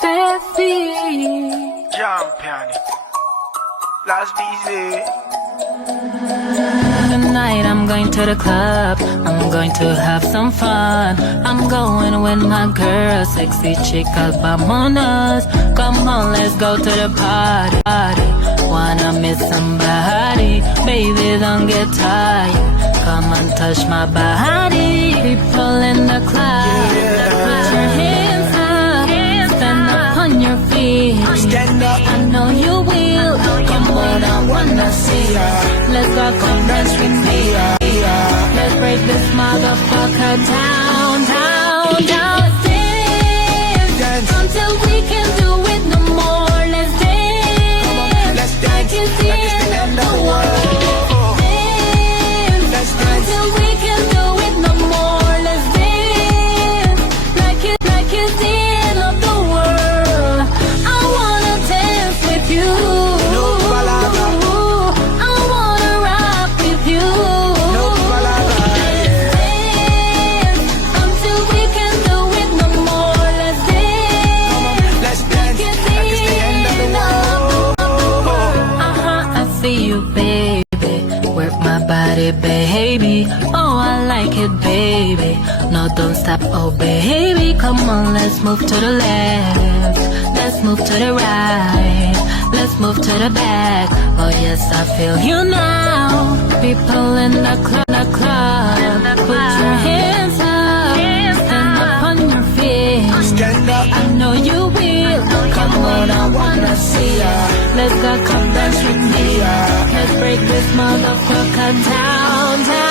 Stay free. Jump piano. Last busy. Tonight I'm going to the club, I'm going to have some fun. I'm going with my girl, sexy chica, vamonos. Come on, let's go to the party. Wanna meet somebody, baby, don't get tired. Come and touch my body. People in the club, put your hands up, stand up on your feet. Stand up. I know you will. Come on, I wanna see ya. Let's go, come dance with me. Let's break this motherfucker down, down, down. Dance until we can't do it no more. Let's dance, Let's dance. like it's the end of the world. Dance until we can't do it no more. Let's dance, like it's the end of the world. I wanna dance with you. No palabra. I wanna rock with you. No palabra. Dance until we can't do it no more. Let's dance. Let's dance. Like it's the end of the world. I see you, baby. Work my body, baby. Oh, I like it, baby. No, don't stop, oh, baby. Come on, let's move to the left. Let's move to the right. Let's move to the back. Oh, yes, I feel you now. People in the club, put your hands up. Stand up on your feet. Stand up. I know you will. Come on, I wanna see ya. Let's go, come dance with me. Let's break this motherfucker down, down.